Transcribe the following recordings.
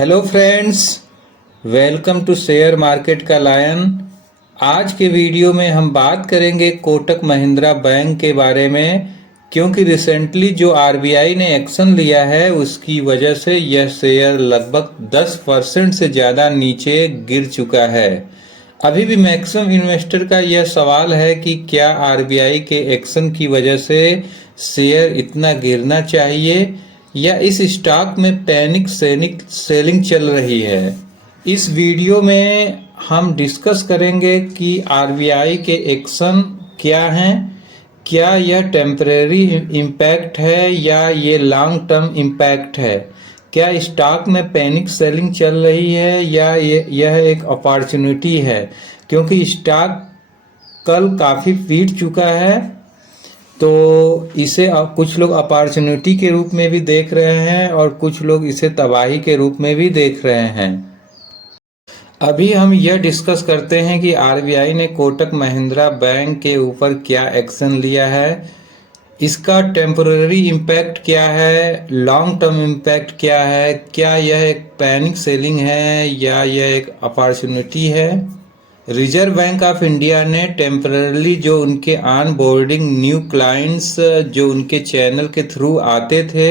Hello friends, welcome to share market का lion. आज के वीडियो में हम बात करेंगे कोटक महिंद्रा बैंक के बारे में, क्योंकि रिसेंटली जो आरबीआई ने एक्शन लिया है उसकी वजह से यह शेयर लगभग 10% से ज़्यादा नीचे गिर चुका है। अभी भी मैक्सिमम इन्वेस्टर का यह सवाल है कि क्या आरबीआई के एक्शन की वजह से शेयर इतना गिरना चाहिए या इस स्टॉक में पैनिक सेलिंग चल रही है। इस वीडियो में हम डिस्कस करेंगे कि आरबीआई के एक्शन क्या हैं, क्या यह टेम्परेरी इम्पैक्ट है या ये लॉन्ग टर्म इम्पैक्ट है, क्या स्टॉक में पैनिक सेलिंग चल रही है या यह एक अपॉर्चुनिटी है, क्योंकि स्टॉक कल काफ़ी पीट चुका है। तो इसे कुछ लोग अपॉर्चुनिटी के रूप में भी देख रहे हैं और कुछ लोग इसे तबाही के रूप में भी देख रहे हैं। अभी हम यह डिस्कस करते हैं कि आरबीआई ने कोटक महिंद्रा बैंक के ऊपर क्या एक्शन लिया है, इसका टेम्पररी इम्पैक्ट क्या है, लॉन्ग टर्म इम्पैक्ट क्या है, क्या यह एक पैनिक सेलिंग है या यह एक अपॉर्चुनिटी है। रिजर्व बैंक ऑफ इंडिया ने टेम्परली जो उनके ऑन बोर्डिंग न्यू क्लाइंट्स जो उनके चैनल के थ्रू आते थे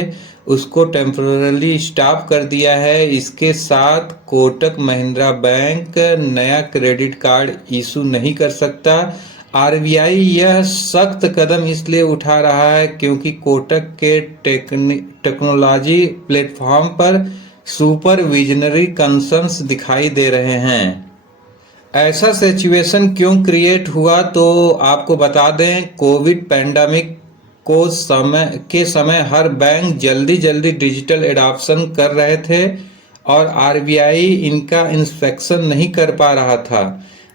उसको टेम्परली स्टॉप कर दिया है। इसके साथ कोटक महिंद्रा बैंक नया क्रेडिट कार्ड इशू नहीं कर सकता। आरबीआई यह सख्त कदम इसलिए उठा रहा है क्योंकि कोटक के टेक्नोलॉजी प्लेटफॉर्म पर सुपरविजनरी कंसर्न्स दिखाई दे रहे हैं। ऐसा सिचुएशन क्यों क्रिएट हुआ, तो आपको बता दें, कोविड पैंडमिक के समय हर बैंक जल्दी डिजिटल एडॉप्शन कर रहे थे और आरबीआई इनका इंस्पेक्शन नहीं कर पा रहा था,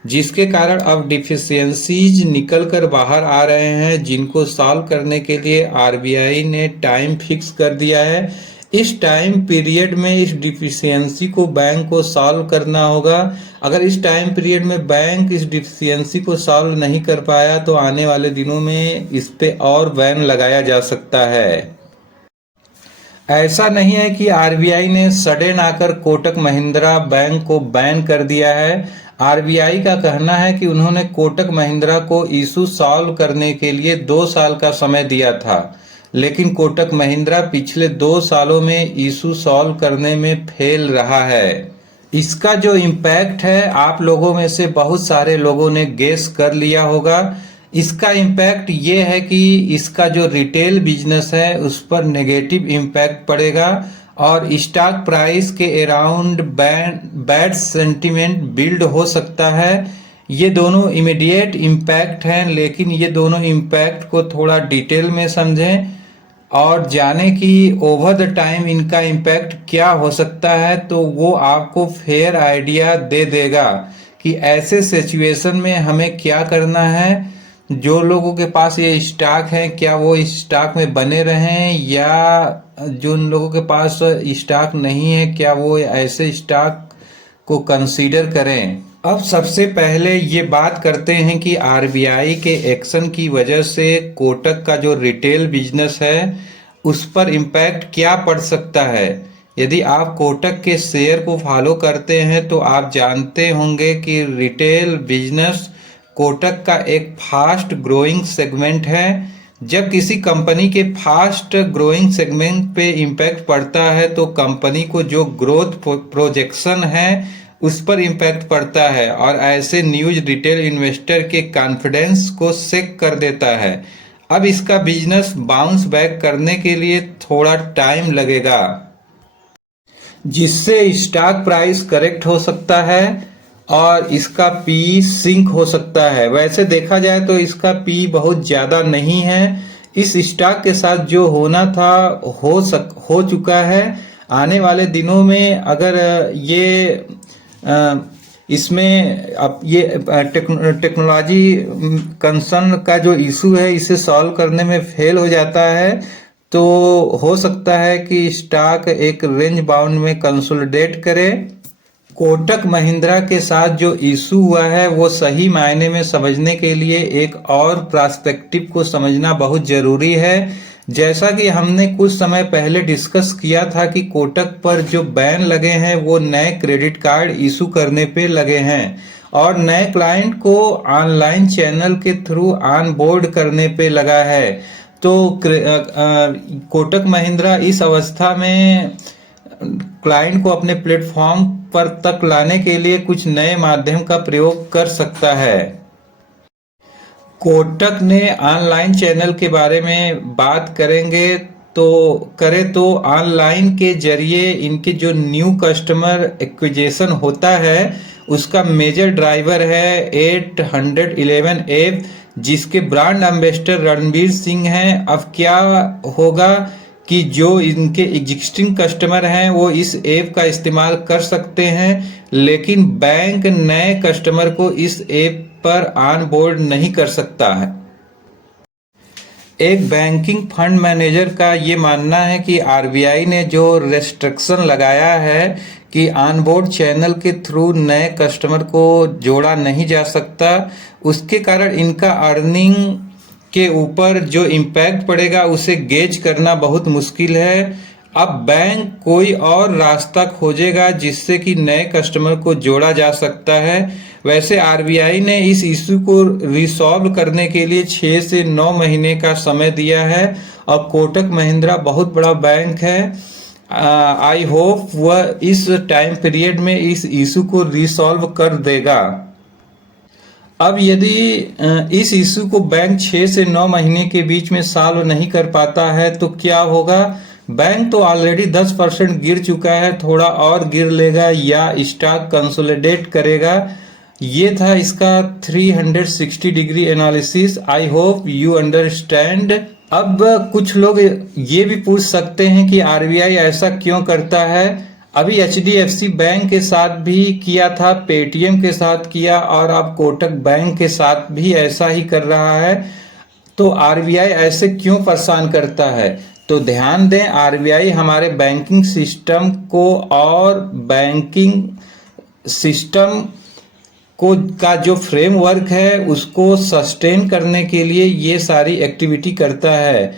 जिसके कारण अब डिफिशियंसीज निकल कर बाहर आ रहे हैं, जिनको सॉल्व करने के लिए आरबीआई ने टाइम फिक्स कर दिया है। इस टाइम पीरियड में इस डिफिशियंसी को बैंक को सॉल्व करना होगा। अगर इस टाइम पीरियड में बैंक इस डिफिशियंसी को सॉल्व नहीं कर पाया तो आने वाले दिनों में इस पे और बैन लगाया जा सकता है। ऐसा नहीं है कि आरबीआई ने सडन आकर कोटक महिंद्रा बैंक को बैन कर दिया है। आरबीआई का कहना है कि उन्होंने कोटक महिंद्रा को इशू सॉल्व करने के लिए 2 साल का समय दिया था, लेकिन कोटक महिंद्रा पिछले 2 सालों में इशू सॉल्व करने में फेल रहा है। इसका जो इम्पैक्ट है आप लोगों में से बहुत सारे लोगों ने गेस कर लिया होगा। इसका इम्पैक्ट ये है कि इसका जो रिटेल बिजनेस है उस पर नेगेटिव इम्पैक्ट पड़ेगा और स्टॉक प्राइस के अराउंड बैड सेंटिमेंट बिल्ड हो सकता है। ये दोनों इमीडिएट इम्पैक्ट हैं, लेकिन ये दोनों इम्पैक्ट को थोड़ा डिटेल में समझें और जाने कि ओवर द टाइम इनका इम्पैक्ट क्या हो सकता है, तो वो आपको फेयर आइडिया दे देगा कि ऐसे सिचुएशन में हमें क्या करना है। जो लोगों के पास ये स्टॉक है क्या वो इस स्टॉक में बने रहें, या जो लोगों के पास स्टॉक नहीं है क्या वो ऐसे स्टॉक को कंसीडर करें। अब सबसे पहले ये बात करते हैं कि आरबीआई के एक्शन की वजह से कोटक का जो रिटेल बिजनेस है उस पर इम्पैक्ट क्या पड़ सकता है। यदि आप कोटक के शेयर को फॉलो करते हैं तो आप जानते होंगे कि रिटेल बिजनेस कोटक का एक फास्ट ग्रोइंग सेगमेंट है। जब किसी कंपनी के फास्ट ग्रोइंग सेगमेंट पे इम्पैक्ट पड़ता है तो कंपनी को जो ग्रोथ प्रोजेक्शन है उस पर इम्पैक्ट पड़ता है और ऐसे न्यूज रिटेल इन्वेस्टर के कॉन्फिडेंस को शेक कर देता है। अब इसका बिजनेस बाउंस बैक करने के लिए थोड़ा टाइम लगेगा, जिससे स्टॉक प्राइस करेक्ट हो सकता है और इसका पी सिंक हो सकता है। वैसे देखा जाए तो इसका पी बहुत ज़्यादा नहीं है। इस स्टॉक के साथ जो होना था हो चुका है। आने वाले दिनों में अगर ये इसमें अब ये टेक्नोलॉजी कंसर्न का जो इशू है इसे सॉल्व करने में फेल हो जाता है तो हो सकता है कि स्टॉक एक रेंज बाउंड में कंसोलिडेट करे। कोटक महिंद्रा के साथ जो इशू हुआ है वो सही मायने में समझने के लिए एक और पर्सपेक्टिव को समझना बहुत जरूरी है। जैसा कि हमने कुछ समय पहले डिस्कस किया था कि कोटक पर जो बैन लगे हैं वो नए क्रेडिट कार्ड इशू करने पे लगे हैं और नए क्लाइंट को ऑनलाइन चैनल के थ्रू ऑन बोर्ड करने पे लगा है। तो कोटक महिंद्रा इस अवस्था में क्लाइंट को अपने प्लेटफॉर्म पर तक लाने के लिए कुछ नए माध्यम का प्रयोग कर सकता है। कोटक ने ऑनलाइन चैनल के बारे में बात तो ऑनलाइन के जरिए इनके जो न्यू कस्टमर एक्विजिशन होता है उसका मेजर ड्राइवर है 811 ऐप, जिसके ब्रांड एम्बेसडर रणवीर सिंह हैं। अब क्या होगा कि जो इनके एग्जिस्टिंग कस्टमर हैं वो इस ऐप का इस्तेमाल कर सकते हैं, लेकिन बैंक नए कस्टमर को इस ऐप पर ऑन बोर्ड नहीं कर सकता है। एक बैंकिंग फंड मैनेजर का ये मानना है कि आरबीआई ने जो रेस्ट्रिक्शन लगाया है कि ऑनबोर्ड चैनल के थ्रू नए कस्टमर को जोड़ा नहीं जा सकता, उसके कारण इनका अर्निंग के ऊपर जो इम्पैक्ट पड़ेगा उसे गेज करना बहुत मुश्किल है। अब बैंक कोई और रास्ता खोजेगा जिससे कि नए कस्टमर को जोड़ा जा सकता है। वैसे आरबीआई ने इस इशू को रिसॉल्व करने के लिए 6 से 9 महीने का समय दिया है और कोटक महिंद्रा बहुत बड़ा बैंक है। आई होप वह इस टाइम पीरियड में इस इशू को रिसॉल्व कर देगा। अब यदि इस इशू को बैंक 6 से 9 महीने के बीच में सॉल्व नहीं कर पाता है तो क्या होगा? बैंक तो ऑलरेडी 10% गिर चुका है, थोड़ा और गिर लेगा या स्टॉक कंसोलिडेट करेगा। ये था इसका 360 degree analysis. I hope you understand. अब कुछ लोग ये भी पूछ सकते हैं कि आरबीआई ऐसा क्यों करता है। अभी एचडीएफसी बैंक के साथ भी किया था, पेटीएम के साथ किया और अब कोटक बैंक के साथ भी ऐसा ही कर रहा है। तो आरबीआई ऐसे क्यों परेशान करता है? तो ध्यान दें, आरबीआई हमारे बैंकिंग सिस्टम को और बैंकिंग सिस्टम को का जो फ्रेमवर्क है उसको सस्टेन करने के लिए ये सारी एक्टिविटी करता है,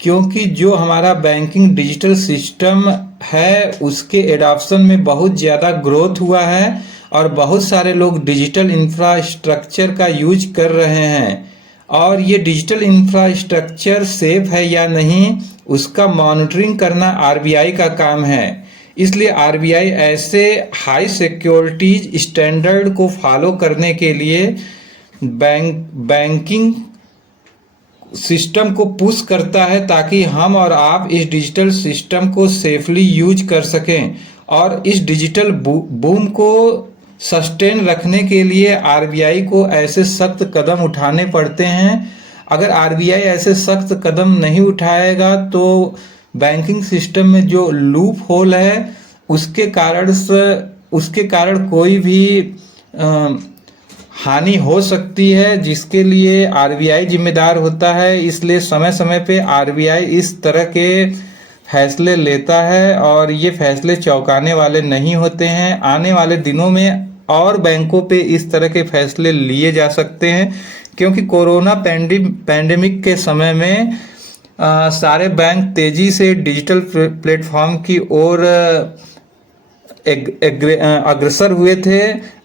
क्योंकि जो हमारा बैंकिंग डिजिटल सिस्टम है उसके एडॉप्शन में बहुत ज़्यादा ग्रोथ हुआ है और बहुत सारे लोग डिजिटल इंफ्रास्ट्रक्चर का यूज कर रहे हैं और ये डिजिटल इंफ्रास्ट्रक्चर सेफ है या नहीं उसका मॉनिटरिंग करना आरबीआई का काम है। इसलिए आरबीआई ऐसे हाई सिक्योरिटी स्टैंडर्ड को फॉलो करने के लिए बैंकिंग सिस्टम को पुश करता है ताकि हम और आप इस डिजिटल सिस्टम को सेफली यूज कर सकें। और इस डिजिटल बूम को सस्टेन रखने के लिए आरबीआई को ऐसे सख्त कदम उठाने पड़ते हैं। अगर आरबीआई ऐसे सख्त कदम नहीं उठाएगा तो बैंकिंग सिस्टम में जो लूप होल है उसके कारण कोई भी हानि हो सकती है, जिसके लिए आरबीआई जिम्मेदार होता है। इसलिए समय समय पे आरबीआई इस तरह के फैसले लेता है और ये फैसले चौंकाने वाले नहीं होते हैं। आने वाले दिनों में और बैंकों पे इस तरह के फैसले लिए जा सकते हैं, क्योंकि कोरोना पैंडेमिक के समय में सारे बैंक तेजी से डिजिटल प्लेटफॉर्म की ओर अग्रसर हुए थे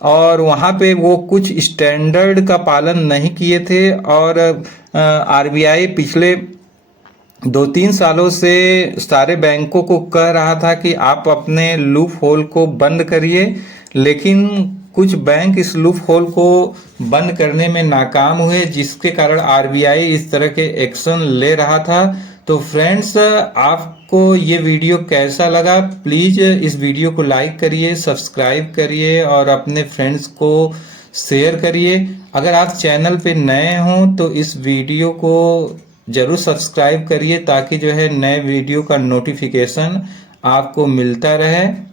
और वहाँ पे वो कुछ स्टैंडर्ड का पालन नहीं किए थे और आरबीआई पिछले 2-3 सालों से सारे बैंकों को कह रहा था कि आप अपने लूप होल को बंद करिए, लेकिन कुछ बैंक इस लूप होल को बंद करने में नाकाम हुए, जिसके कारण आरबीआई इस तरह के एक्शन ले रहा था। तो फ्रेंड्स, आपको ये वीडियो कैसा लगा? प्लीज़ इस वीडियो को लाइक करिए, सब्सक्राइब करिए और अपने फ्रेंड्स को शेयर करिए। अगर आप चैनल पे नए हों तो इस वीडियो को ज़रूर सब्सक्राइब करिए ताकि जो है नए वीडियो का नोटिफिकेशन आपको मिलता रहे।